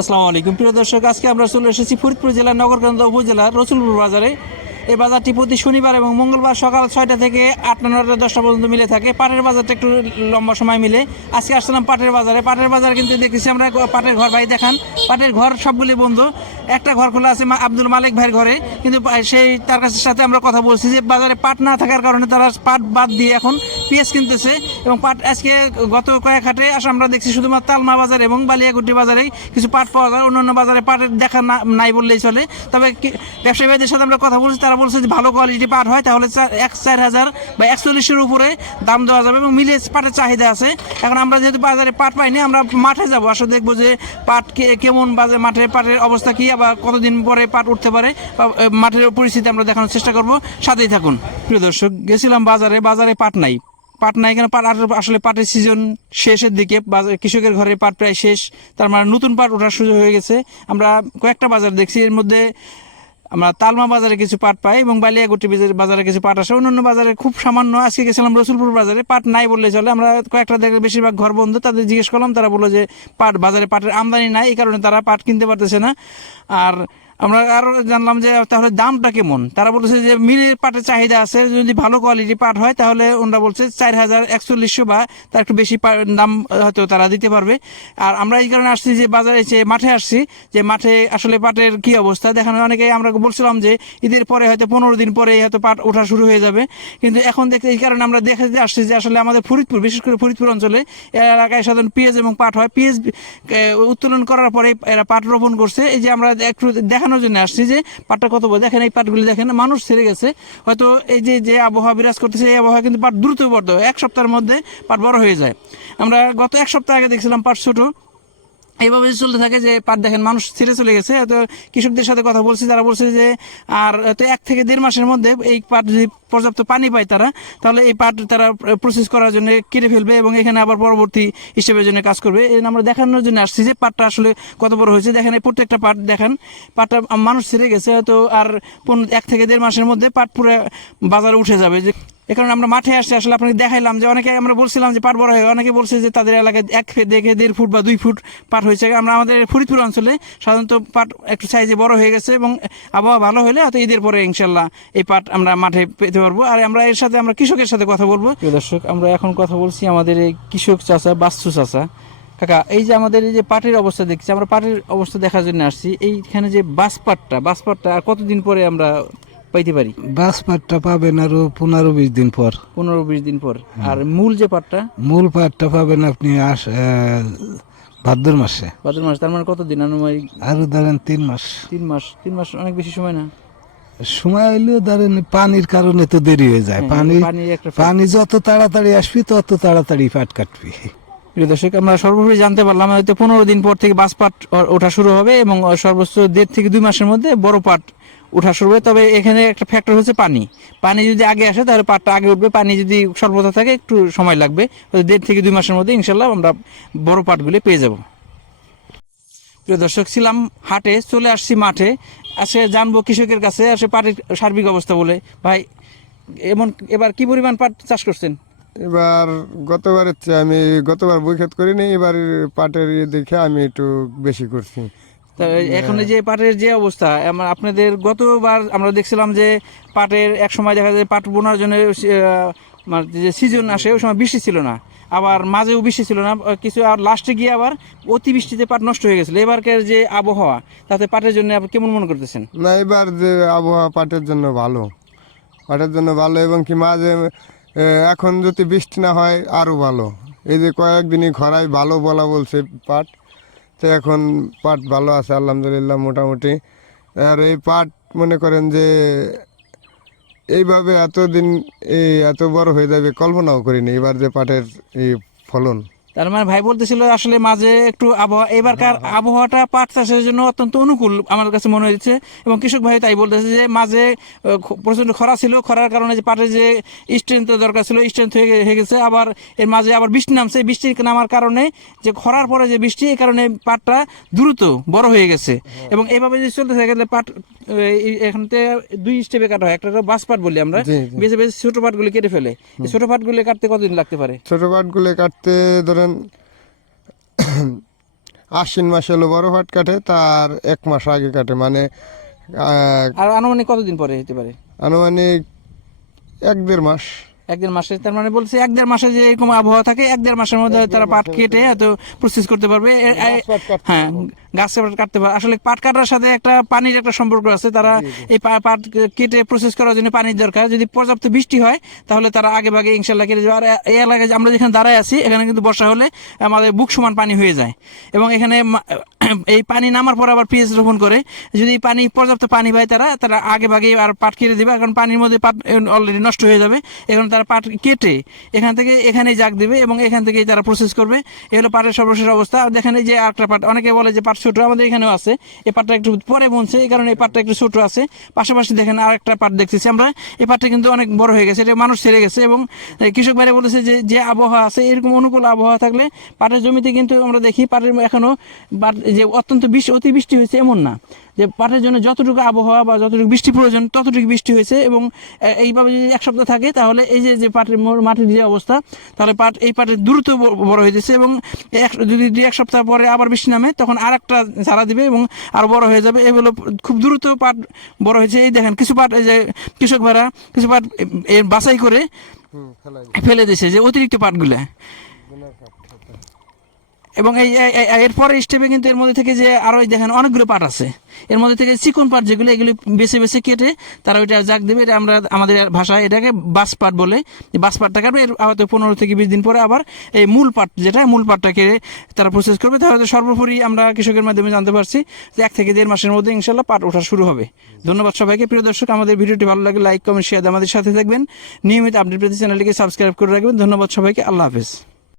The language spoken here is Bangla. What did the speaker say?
আসসালামু আলাইকুম। প্রিয় দর্শক আজকে আমরা চলে এসেছি ফরিদপুর জেলার নগরকান্দা উপজেলার রসুলপুর বাজারে। এই বাজারটি প্রতি শনিবার এবং মঙ্গলবার সকাল ছয়টা থেকে আটটা নটা দশটা পর্যন্ত মিলে থাকে। পাটের বাজারটা একটু লম্বা সময় মিলে। আজকে আসলাম পাটের বাজারে। পাটের বাজার কিন্তু দেখেছি আমরা, পাটের ঘর, ভাই দেখান। পাটের ঘর সবগুলি বন্ধ। একটা ঘর খোলা আছে আব্দুল মালিক ভাইয়ের ঘরে। কিন্তু সেই, তার কাছে সাথে আমরা কথা বলছি যে বাজারে পাট না থাকার কারণে তারা পাট বাদ দিয়ে এখন পেঁয়াজ কিনতেছে। এবং পাট আজকে গত কয়েক হাটে আসলে আমরা দেখছি শুধুমাত্র তালমা বাজার এবং বালিয়াগুটি বাজারে কিছু পাট পাওয়া যায়। অন্যান্য বাজারে পাটের দেখা নাই বললেই চলে। তবে কি- ব্যবসায়ী ভাইদের সাথে আমরা কথা বলছি, তারা বলছে যে ভালো কোয়ালিটি পাট হয়, তাহলে এক চার হাজার বা একচল্লিশের উপরে দাম দেওয়া যাবে এবং মিলে পাটের চাহিদা আছে। এখন আমরা যেহেতু বাজারে পাট পাইনি, আমরা মাঠে যাব, আসলে দেখব যে পাট কে- কেমন বাজে, মাঠে পাটের অবস্থা কি, আবার কতদিন পরে পাট উঠতে পারে, বা মাঠের পরিস্থিতি আমরা দেখানোর চেষ্টা করব। সাথেই থাকুন। প্রিয় দর্শক, গেছিলাম বাজারে বাজারে পাট নাই। পাট নাই কেন? পাট আসলে পাটের সিজন শেষের দিকে বাজার কৃষকের ঘরে পাট প্রায় শেষ, তার মানে নতুন পাট ওঠার সুযোগ হয়ে গেছে। আমরা কয়েকটা বাজার দেখছি, এর মধ্যে আমরা তালমা বাজারে কিছু পাট পাই এবং বালিয়াগুটি বাজারে- কিছু পাট আসে। অন্যান্য বাজারে খুব সামান্য, আজকে গেছিলাম রসুলপুর বাজারে, পাট নাই বললে চলে। আমরা কয়েকটা দেখে বেশিরভাগ ঘর বন্ধ তাদের জিজ্ঞেস করলাম, তারা বলল যে পাট বাজারে পাটের আমদানি নাই, এই কারণে তারা পাট কিনতে পারতেছে না। আর আমরা আরও জানলাম যে, তাহলে দামটা কেমন? তারা বলেছে যে, মিলের পাটের চাহিদা আছে, যদি ভালো কোয়ালিটি পাট হয়, তাহলে ওনারা বলছে চার হাজার একচল্লিশশো বা তার একটু বেশি দাম, হয়তো তারা দিতে পারবে। আর আমরা এই কারণে আসছি যে, বাজারে যে মাঠে আসছি, যে মাঠে আসলে পাটের কি অবস্থা? দেখানো অনেকে আমরা বলছিলাম যে, ঈদের পরে হয়তো পনেরো দিন পরে হয়তো পাট ওঠা শুরু হয়ে যাবে। কিন্তু এখন দেখতে এই কারণে আমরা দেখে আসছি যে, আসলে আমাদের ফরিদপুর, বিশেষ করে ফরিদপুর অঞ্চলে এলাকায় সাধারণ পেঁয়াজ এবং পাট হয়। পেঁয়াজ উত্তোলন করার পরে এরা পাট রোপণ করছে। এই যে আমরা একটু দেখানোর জন্য আসছি যে পাটটা কত বড়। দেখেন, এই পাটগুলি দেখেন, মানুষ ছেড়ে গেছে। হয়তো এই যে যে আবহাওয়া বিরাজ করতেছে, এই আবহাওয়া কিন্তু পাট দ্রুত বড়। এক সপ্তাহের মধ্যে পাট বড় হয়ে যায়। আমরা গত এক সপ্তাহ আগে দেখছিলাম পাট ছোটো। এইভাবে চলতে থাকে যে পাট দেখেন, মানুষ ছেড়ে চলে গেছে। হয়তো কৃষকদের সাথে কথা বলছি, যারা বলছে যে, আর তো এক থেকে দেড় মাসের মধ্যে এই পাট যদি পর্যাপ্ত পানি পায় তারা, তাহলে এই পাট তারা প্রসেস করার জন্য কেটে ফেলবে এবং এখানে আবার পরবর্তী হিসেবের জন্য কাজ করবে। এই আমরা দেখানোর জন্য আসছি যে পাটটা আসলে কত বড় হয়েছে। দেখেন, এই প্রত্যেকটা পাট দেখেন, পাটটা মানুষ ছেড়ে গেছে তো আর পনেরো- এক থেকে দেড় মাসের মধ্যে পাট পুরো বাজারে উঠে যাবে। যে এ কারণে আমরা মাঠে আসছি, আসলে আপনাকে দেখাইলাম যে অনেকে আমরা বলছিলাম যে পাট বড় হয়ে অনেকে বলছে যে তাদের এলাকায় এক দেখে দেড় ফুট বা দুই ফুট পাট হয়েছে। আমরা আমাদের ফরিদপুর অঞ্চলে সাধারণত পাট একটু সাইজে বড় হয়ে গেছে এবং আবহাওয়া ভালো হলে হয়তো ঈদের পরে ইনশাল্লাহ এই পাট আমরা মাঠে পেতে পারব। আর আমরা এর সাথে আমরা কৃষকের সাথে কথা বলব। দর্শক আমরা এখন কথা বলছি আমাদের এই কৃষক চাচা বাস্তু চাচা। কাকা এই যে আমাদের এই যে পাটের অবস্থা দেখছি আমরা পাটের অবস্থা দেখার জন্য আসছি। এইখানে যে বাস পাটটা বাস পাটটা আর কতদিন পরে আমরা পাইতে পারি? বাস পাটটা পাবেন আরও পনেরো বিশ দিন পর। পনেরো বিশ দিন পর। আর মূল যে পাটটা? মূল পাটটা পাবেন আপনি আস ভাদ্র মাসে ভাদ্র মাস তার মানে কতদিন? আনুমানিক আরও ধরেন তিন মাস। তিন মাস। তিন মাস অনেক বেশি সময় না? সময় হইলেও ধরেন পানির কারণে তো দেরি হয়ে যায়। পানি পানি যত তাড়াতাড়ি আসবি তত তাড়াতাড়ি পাট কাটবি। প্রিয় দর্শক আমরা সর্বোপরি জানতে পারলাম হয়তো পনেরো দিন পর থেকে বাস পাট ওঠা শুরু হবে এবং সর্বোচ্চ দেড় থেকে দুই মাসের মধ্যে বড় পাট ওঠা শুরু হবে। তবে এখানে একটা ফ্যাক্টর হচ্ছে পানি। পানি যদি আগে আসে তাহলে পাটটা আগে উঠবে। পানি যদি স্বল্পতা থাকে একটু সময় লাগবে। দেড় থেকে দুই মাসের মধ্যে ইনশাল্লাহ আমরা বড় পাটগুলি পেয়ে যাব। প্রিয় দর্শক ছিলাম হাটে চলে আসছি মাঠে। আসে জানব কৃষকের কাছে আসে পাটের সার্বিক অবস্থা বলে। ভাই এমন এবার কি পরিমাণ পাট চাষ করছেন? এবার গতবারের চেয়ে আমি গতবার বৈখ্যাত করিনি এবার পাটের ইয়ে দেখে আমি একটু বেশি করছি। এখন যে পাটের যে অবস্থা আমার আপনাদের গতবার আমরা দেখছিলাম যে পাটের এক সময় দেখা যায় পাট বোনার জন্য মানে যে সিজন আসে ওই সময় বৃষ্টি ছিল না। আবার মাঝেও বৃষ্টি ছিল না কিছু আর লাস্টে গিয়ে আবার অতিবৃষ্টিতে পাট নষ্ট হয়ে গেছিল। এবারকার যে আবহাওয়া, তাতে পাটের জন্য আপনি কেমন মনে করতেছেন? না, এবার যে আবহাওয়া পাটের জন্য ভালো। পাটের জন্য ভালো এবং কি মাঝে এখন যদি বৃষ্টি না হয়, আরও ভালো। এই যে কয়েকদিনই খরায় ভালো বলা বলছে পাট, তো এখন পাট ভালো আছে, আলহামদুলিল্লাহ মোটামুটি। আর এই পাট মনে করেন যে এইভাবে এতদিন এই এত বড় হয়ে যাবে কল্পনাও করিনি এবার যে পাটের এই ফলন। তার মানে ভাই বলতেছিল আসলে মাঝে একটু আবহাওয়া এবারকার আবহাওয়াটা পাট চাষের জন্য অত্যন্ত অনুকূল আমার কাছে মনে হয়েছে। এবং কৃষক ভাই তাই বলতেছে যে মাঝে প্রচণ্ড খরা ছিল খরার কারণে যে পাটের যে স্ট্রেংথ দরকার ছিল স্ট্রেংথ হয়ে হয়ে গেছে। আবার এর মাঝে আবার বৃষ্টি নামছে। বৃষ্টি নামার কারণে যে খরার পরে যে বৃষ্টি এই কারণে পাটটা দ্রুত বড় হয়ে গেছে। এবং এইভাবে যদি চলতে থাকে তাহলে পাট এখান থেকে দুই স্টেপে কাটা হয়। একটা বাস পাট বলি আমরা। বেছে বেছে ছোট পাটগুলি কেটে ফেলে। ছোট পাটগুলি কাটতে কতদিন লাগতে পারে? ছোট পাটগুলো কাটতে ধরেন আশ্বিন মাসে হলো বড় পাট কাটে তার এক মাস আগে কাটে মানে আহ, আর আনুমানিক কতদিন পরে হতে পারে? আনুমানিক এক দেড় মাস। এক দেড় মাসে তার মানে বলছে এক দেড় মাসে যে এরকম আবহাওয়া থাকে এক দেড় মাসের মধ্যে তারা পাট কেটে এত প্রসেস করতে পারবে। হ্যাঁ গাছ কাটতে পারবে। আসলে পাট কাটার সাথে একটা পানির একটা সম্পর্ক আছে। তারা এই পাট কেটে প্রসেস করার জন্য পানির দরকার। যদি পর্যাপ্ত বৃষ্টি হয় তাহলে তারা আগে ভাগে ইনশাল্লাহ কেটে যাবে আর এই এলাকায় যে আমরা যেখানে দাঁড়ায় আছি এখানে কিন্তু বর্ষা হলে আমাদের বুক সমান পানি হয়ে যায়। এবং এখানে এই পানি নামার পর আবার পিএস রোপণ করে। যদি পানি পর্যাপ্ত পানি পায় তারা তারা আগে ভাগে আর পাট কেটে দিবে। কারণ পানির মধ্যে পাট অলরেডি নষ্ট হয়ে যাবে। এখন তারা পাট কেটে এখান থেকে এখানে জাগ দিবে এবং এখান থেকেই তারা প্রসেস করবে। এ হলো পাটের সর্বশেষ অবস্থা। আর দেখেন এই যে আরেকটা পাট, অনেকে বলে যে পাট ছোট, আমাদের এখানেও আছে। এই পাটটা একটু পরে বনছে, এই কারণে এই পাটটা একটু ছোট আছে। পাশাপাশি দেখেন আরেকটা পাট দেখতেছি আমরা। এই পাটটা কিন্তু অনেক বড় হয়ে গেছে, এটা মানুষ ছেড়ে গেছে এবং কৃষক ভাইরা বলেছে যে যে আবহাওয়া আছে, এরকম অনুকূল আবহাওয়া থাকলে পাটের জমিতে কিন্তু আমরা দেখি পাটের এখনও যে অত্যন্ত বৃষ্টি অতি বৃষ্টি হয়েছে এমন না। যে পাটের জন্য যতটুকু আবহাওয়া বা যতটুকু বৃষ্টি প্রয়োজন ততটুকু বৃষ্টি হয়েছে এবং এইভাবে যদি এক সপ্তাহ থাকে তাহলে এই যে যে পাটের মাটির যে অবস্থা তাহলে পাট এই পাটের দ্রুত বড় হয়ে যাচ্ছে এবং এক যদি দুই এক সপ্তাহ পরে আবার বৃষ্টি নামে তখন আর একটা ঝাড়া দিবে এবং আরও বড় হয়ে যাবে। এগুলো খুব দ্রুত পাট বড় হয়েছে। এই দেখেন কিছু পাট এই যে কৃষক ভাড়া কিছু পাট বাছাই করে ফেলে দিয়েছে যে অতিরিক্ত পাটগুলা এবং এই এরপরে স্টেপে কিন্তু এর মধ্যে থেকে যে আরও এই দেখেন অনেকগুলো পাট আছে। এর মধ্যে থেকে চিকন পাট যেগুলো, এগুলি বেছে বেছে কেটে তারা ওইটা জাগ দেবে। এটা আমরা আমাদের ভাষায় এটাকে বাস পাট বলে। বাস পাটটা কাটবে, এর হয়তো পনেরো থেকে বিশ দিন পরে আবার এই মূল পাট যেটা, মূল পাটটাকে তারা প্রসেস করবে। তাহলে সর্বোপরি আমরা কৃষকের মাধ্যমে জানতে পারছি যে এক থেকে দেড় মাসের মধ্যে ইনশাল্লাহ পাট ওঠা শুরু হবে। ধন্যবাদ সবাইকে। প্রিয় দর্শক, আমাদের ভিডিওটি ভালো লাগে লাইক কমেন্ট শেয়ার আমাদের সাথে থাকবেন। নিয়মিত আপডেট পেতে চ্যানেলটিকে সাবস্ক্রাইব করে রাখবেন। ধন্যবাদ সবাইকে। আল্লাহ হাফেজ।